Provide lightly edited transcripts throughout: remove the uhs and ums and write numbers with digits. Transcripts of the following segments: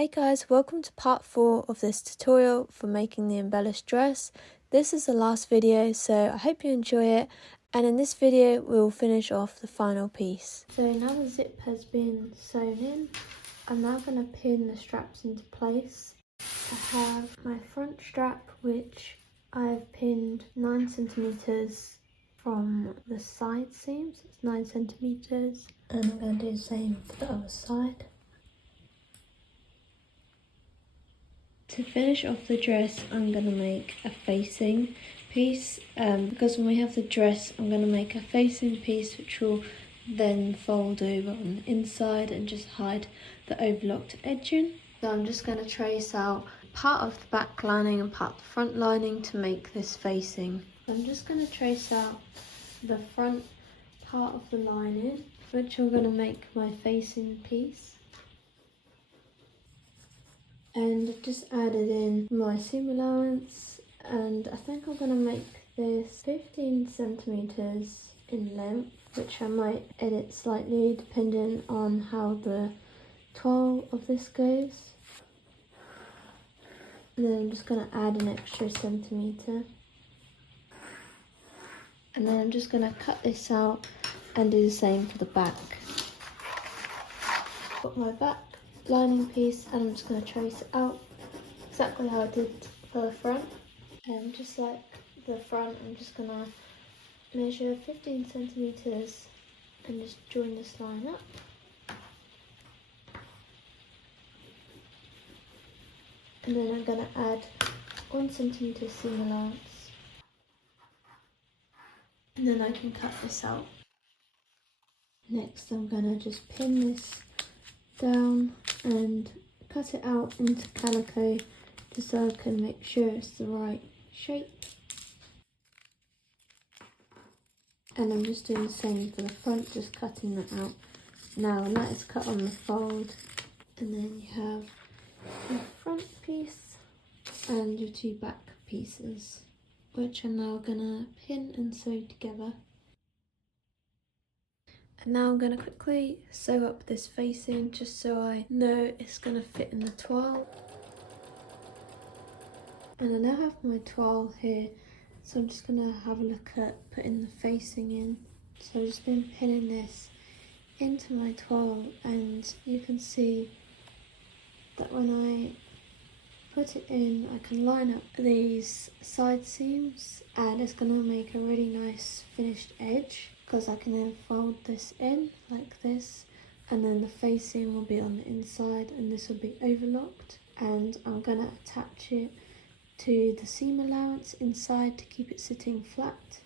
Hey guys, welcome to part 4 of this tutorial for making the embellished dress. This is the last video, so I hope you enjoy it, and in this video we'll finish off the final piece. So now the zip has been sewn in, I'm now going to pin the straps into place. I have my front strap which I've pinned 9 centimeters from the side seams, it's 9 centimeters, and I'm going to do the same for the other side. To finish off the dress, I'm going to make a facing piece, because when we have the dress, I'm going to make a facing piece which will then fold over on the inside and just hide the overlocked edging. So I'm just going to trace out part of the back lining and part of the front lining to make this facing. I'm just going to trace out the front part of the lining, which I'm going to make my facing piece. And I've just added in my seam allowance, and I think I'm going to make this 15 centimeters in length, which I might edit slightly depending on how the toile of this goes. And then I'm just going to add an extra centimeter, and then I'm just going to cut this out and do the same for the back. Got my back lining piece, and I'm just going to trace it out exactly how I did for the front. And just like the front, I'm just going to measure 15 centimeters and just join this line up. And then I'm going to add 1 centimeter seam allowance, and then I can cut this out. Next I'm going to just pin this down and cut it out into calico just so I can make sure it's the right shape. And I'm just doing the same for the front, just cutting that out now, and that is cut on the fold. And then you have your front piece and your 2 back pieces, which I'm now gonna pin and sew together. And now I'm going to quickly sew up this facing just so I know it's going to fit in the toile. And I now have my toile here, so I'm just going to have a look at putting the facing in. So I've just been pinning this into my toile, and you can see that when I put it in, I can line up these side seams, and it's going to make a really nice finished edge, because I can then fold this in like this, and then the facing will be on the inside and this will be overlocked, and I'm going to attach it to the seam allowance inside to keep it sitting flat.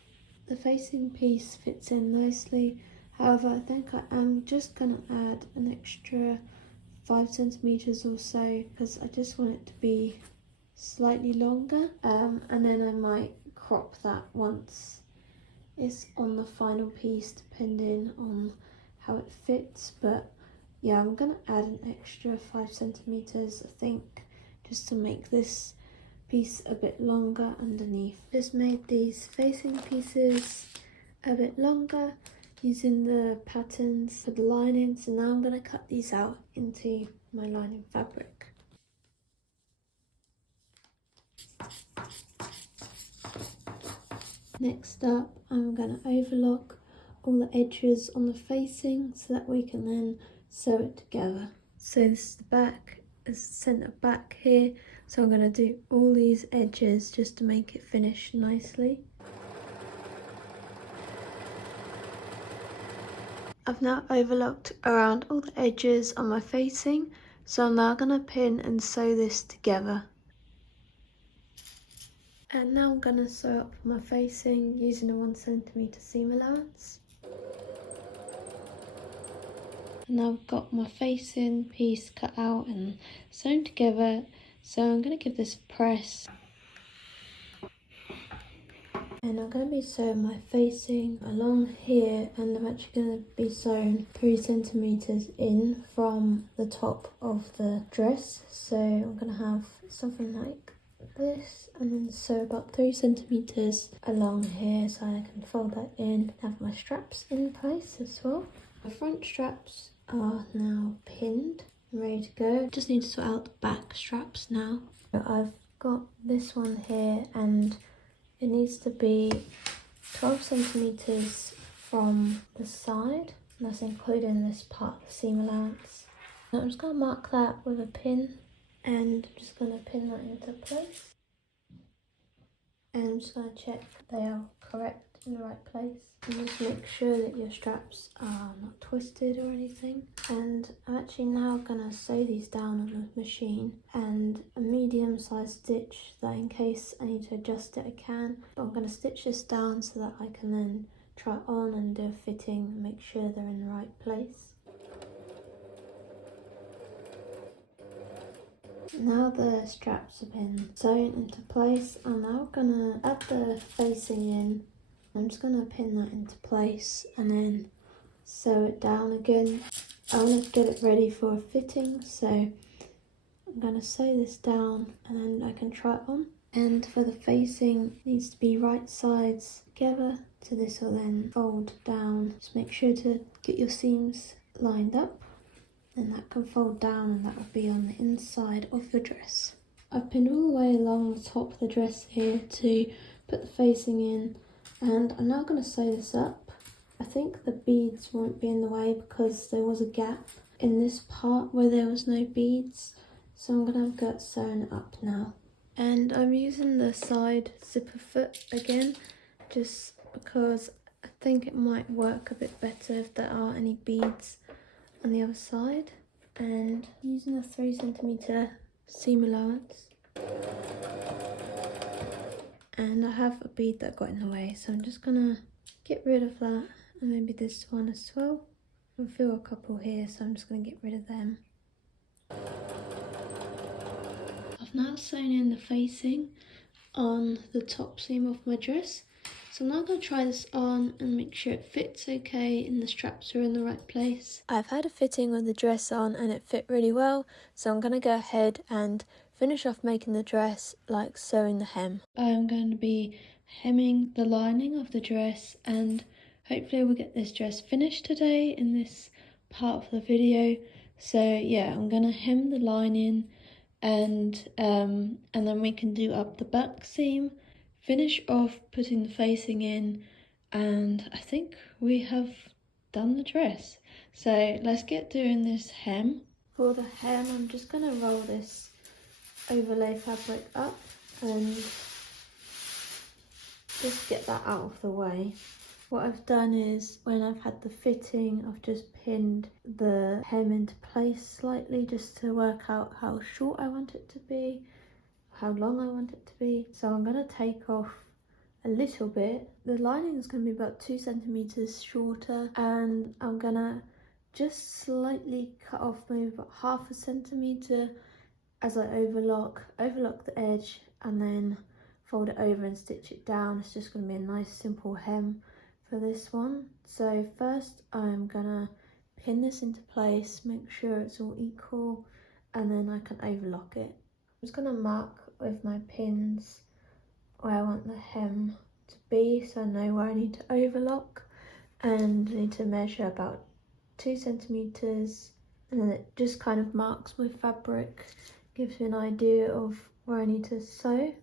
The facing piece fits in nicely, however I think I am just going to add an extra 5 centimeters or so, because I just want it to be slightly longer, and then I might crop that once it's on the final piece depending on how it fits. But yeah, I'm gonna add an extra 5 centimeters I think, just to make this piece a bit longer underneath. Just made these facing pieces a bit longer using the patterns for the lining, so now I'm gonna cut these out into my lining fabric. Next up, I'm going to overlock all the edges on the facing so that we can then sew it together. So this is the back, it's the centre back here, so I'm going to do all these edges just to make it finish nicely. I've now overlocked around all the edges on my facing, so I'm now going to pin and sew this together. And now I'm going to sew up my facing using a 1 centimeter seam allowance. And now I've got my facing piece cut out and sewn together, so I'm going to give this a press. And I'm going to be sewing my facing along here, and I'm actually going to be sewing 3 centimeters in from the top of the dress. So I'm going to have something like this, and then sew about 3 centimeters along here so I can fold that in, have my straps in place as well. My front straps are now pinned I'm ready to go. Just need to sort out the back straps now. I've got this one here and it needs to be 12 centimeters from the side. And that's including this part, the seam allowance. Now I'm just going to mark that with a pin and I'm just going to pin that into place. And I'm just going to check they are correct in the right place. And just make sure that your straps are not twisted or anything. And I'm actually now going to sew these down on the machine, and a medium sized stitch that in case I need to adjust it I can. But I'm going to stitch this down so that I can then try it on and do a fitting and make sure they're in the right place. Now the straps have been sewn into place, I'm now gonna add the facing in. I'm just gonna pin that into place and then sew it down again. I want to get it ready for a fitting, so I'm gonna sew this down and then I can try it on. And for the facing, it needs to be right sides together, so this will then fold down. Just make sure to get your seams lined up. And that can fold down and that will be on the inside of your dress. I've pinned all the way along the top of the dress here to put the facing in, and I'm now going to sew this up. I think the beads won't be in the way because there was a gap in this part where there was no beads, so I'm going to get sewn it up now. And I'm using the side zipper foot again just because I think it might work a bit better if there are any beads on the other side. And using a 3 centimeter seam allowance, and I have a bead that got in the way, so I'm just gonna get rid of that, and maybe this one as well. I feel a couple here, so I'm just gonna get rid of them. I've now sewn in the facing on the top seam of my dress. So I'm now going to try this on and make sure it fits okay and the straps are in the right place. I've had a fitting with the dress on and it fit really well, so I'm going to go ahead and finish off making the dress, like sewing the hem. I'm going to be hemming the lining of the dress, and hopefully we'll get this dress finished today in this part of the video. So yeah, I'm going to hem the lining and then we can do up the back seam, finish off putting the facing in, and I think we have done the dress. So let's get doing this hem. For the hem, I'm just going to roll this overlay fabric up and just get that out of the way. What I've done is, when I've had the fitting, I've just pinned the hem into place slightly just to work out how short I want it to be, how long I want it to be. So I'm going to take off a little bit. The lining is going to be about 2 centimeters shorter, and I'm going to just slightly cut off maybe about 1/2 centimeter as I overlock the edge, and then fold it over and stitch it down. It's just going to be a nice simple hem for this one. So first I'm gonna pin this into place, make sure it's all equal, and then I can overlock it. I'm just gonna mark with my pins where I want the hem to be, so I know where I need to overlock, and I need to measure about 2 centimeters, and then it just kind of marks with fabric, gives me an idea of where I need to sew.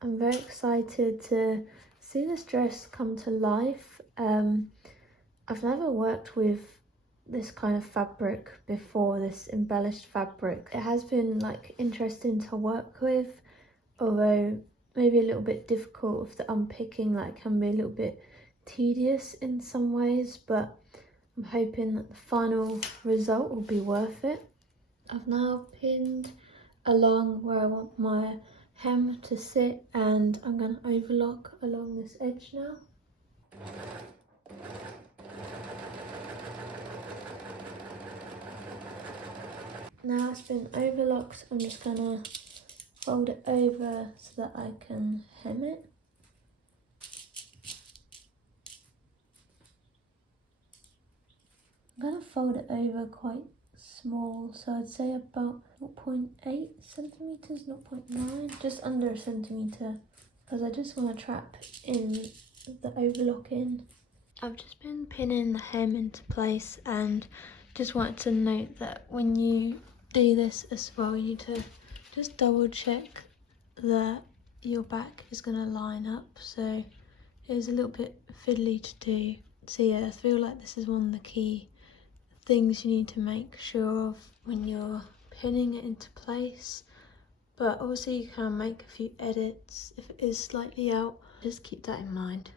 I'm very excited to see this dress come to life. I've never worked with this kind of fabric before, this embellished fabric. It has been like interesting to work with, although maybe a little bit difficult with the unpicking, like can be a little bit tedious in some ways, but I'm hoping that the final result will be worth it. I've now pinned along where I want my hem to sit, and I'm going to overlock along this edge now. Now it's been overlocked, I'm just going to fold it over so that I can hem it. I'm going to fold it over quite small, so I'd say about 0.8 centimeters, 0.9, just under a centimeter, because I just want to trap in the overlock in. I've just been pinning the hem into place and Just wanted to note that when you do this as well, you need to just double check that your back is going to line up. So it is a little bit fiddly to do. So yeah, I feel like this is one of the key things you need to make sure of when you're pinning it into place. But obviously you can make a few edits if it is slightly out. Just keep that in mind.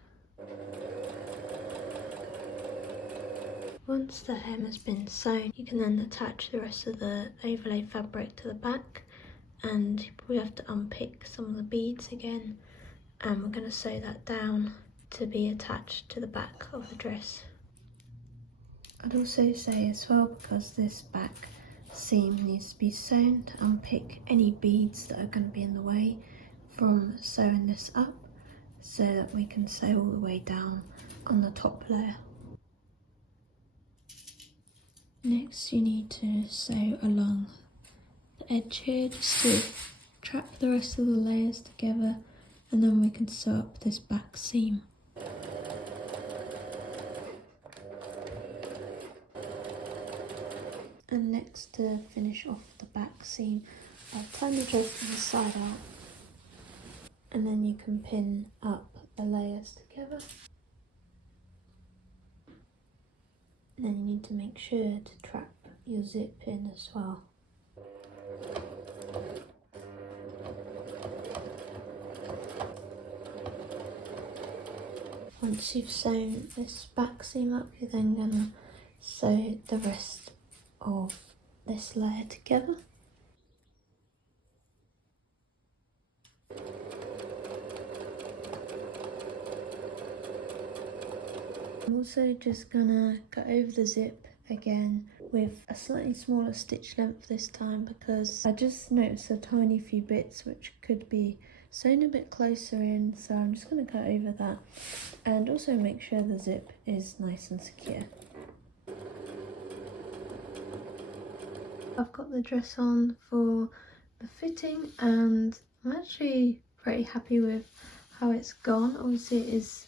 Once the hem has been sewn, you can then attach the rest of the overlay fabric to the back, and you probably have to unpick some of the beads again, and we're going to sew that down to be attached to the back of the dress. I'd also say as well, because this back seam needs to be sewn, to unpick any beads that are going to be in the way from sewing this up, so that we can sew all the way down on the top layer. Next you need to sew along the edge here just to trap the rest of the layers together, and then we can sew up this back seam. And next, to finish off the back seam, I'll turn the dress inside out, and then you can pin up the layers together. And then you need to make sure to trap your zip in as well. Once you've sewn this back seam up, you're then going to sew the rest of this layer together. I'm also just gonna go over the zip again with a slightly smaller stitch length this time, because I just noticed a tiny few bits which could be sewn a bit closer in, so I'm just gonna go over that and also make sure the zip is nice and secure. I've got the dress on for the fitting and I'm actually pretty happy with how it's gone. Obviously it is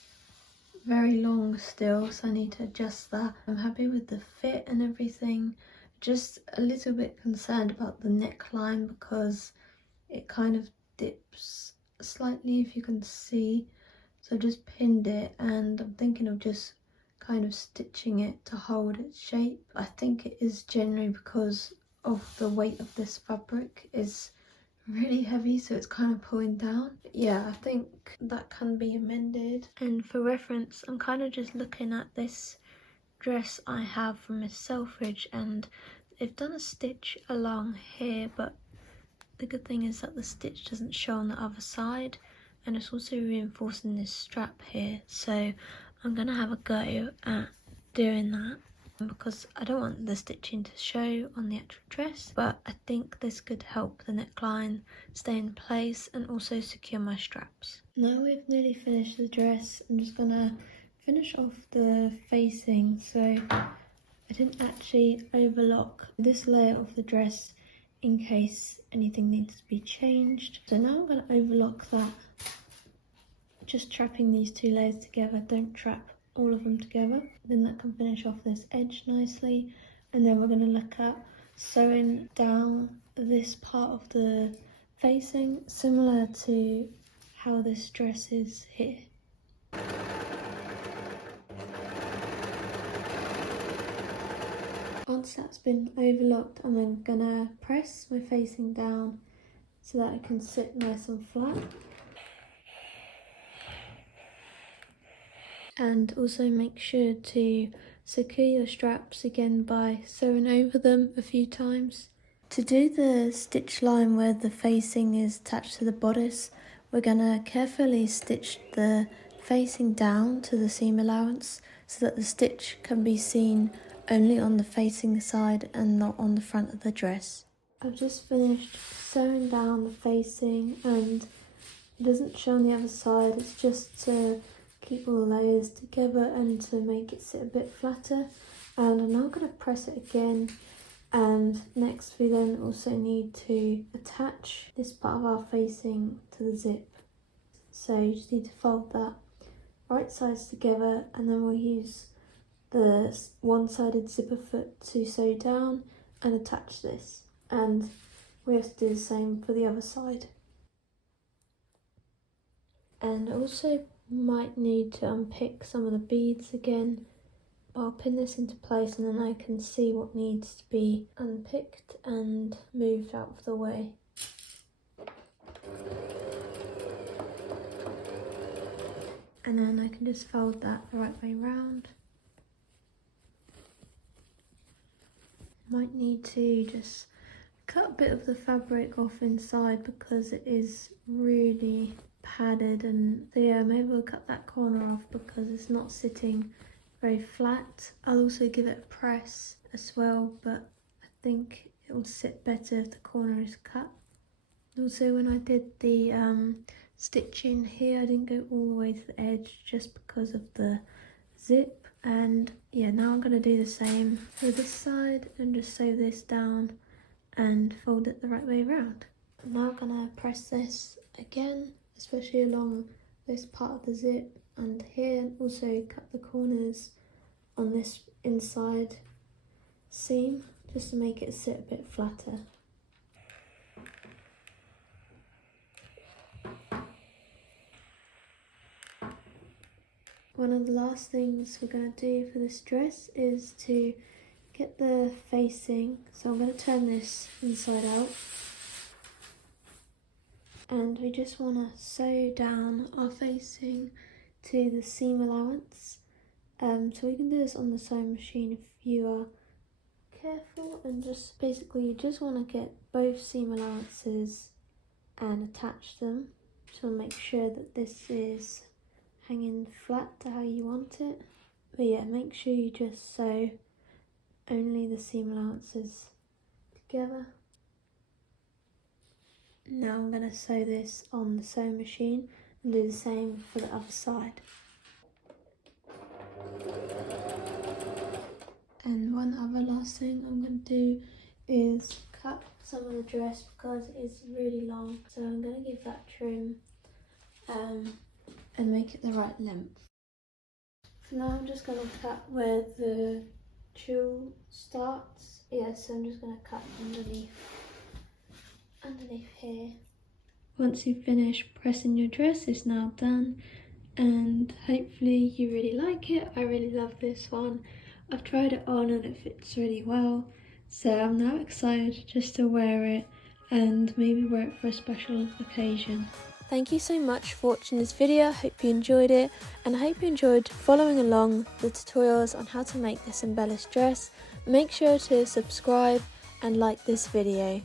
very long still, so I need to adjust that. I'm happy with the fit and everything, just a little bit concerned about the neckline because it kind of dips slightly, if you can see, so I've just pinned it and I'm thinking of just kind of stitching it to hold its shape. I think it is generally because of the weight of this fabric is really heavy, so it's kind of pulling down. But yeah, I think that can be amended. And for reference, I'm kind of just looking at this dress I have from Miss Selfridge, and they've done a stitch along here, but the good thing is that the stitch doesn't show on the other side, and it's also reinforcing this strap here, so I'm gonna have a go at doing that, because I don't want the stitching to show on the actual dress, but I think this could help the neckline stay in place and also secure my straps. Now we've nearly finished the dress, I'm just gonna finish off the facing. So I didn't actually overlock this layer of the dress in case anything needs to be changed. So now I'm gonna overlock that, just trapping these two layers together. Don't trap all of them together, then that can finish off this edge nicely. And then we're going to look at sewing down this part of the facing, similar to how this dress is here. Once that's been overlocked, I'm then gonna press my facing down so that it can sit nice and flat. And also make sure to secure your straps again by sewing over them a few times. To do the stitch line where the facing is attached to the bodice, we're going to carefully stitch the facing down to the seam allowance so that the stitch can be seen only on the facing side and not on the front of the dress. I've just finished sewing down the facing and it doesn't show on the other side, it's just to keep all the layers together and to make it sit a bit flatter. And I'm now going to press it again, and next we then also need to attach this part of our facing to the zip. So you just need to fold that right sides together, and then we'll use the one-sided zipper foot to sew down and attach this, and we have to do the same for the other side. And also might need to unpick some of the beads again, but I'll pin this into place and then I can see what needs to be unpicked and moved out of the way. And then I can just fold that the right way round. Might need to just cut a bit of the fabric off inside because it is really padded, and so yeah, maybe we'll cut that corner off because it's not sitting very flat. I'll also give it a press as well, but I think it will sit better if the corner is cut. Also, when I did the stitching here, I didn't go all the way to the edge just because of the zip, and yeah, now I'm going to do the same for this side and just sew this down and fold it the right way around. I'm now going to press this again, especially along this part of the zip and here, and also cut the corners on this inside seam just to make it sit a bit flatter. One of the last things we're going to do for this dress is to get the facing, so I'm going to turn this inside out. And we just want to sew down our facing to the seam allowance. So we can do this on the sewing machine if you are careful, and just basically you just want to get both seam allowances and attach them. Just want to make sure that this is hanging flat to how you want it. But yeah, make sure you just sew only the seam allowances together. Now I'm going to sew this on the sewing machine and do the same for the other side. And one other last thing I'm going to do is cut some of the dress because it is really long. So I'm going to give that trim and make it the right length. For now I'm just going to cut where the tulle starts. Yeah, so I'm just going to cut underneath here. Once you've finished pressing your dress, it's now done, and hopefully you really like it. I really love this one. I've tried it on and it fits really well, so I'm now excited just to wear it and maybe wear it for a special occasion. Thank you so much for watching this video. I hope you enjoyed it, and I hope you enjoyed following along the tutorials on how to make this embellished dress. Make sure to subscribe and like this video.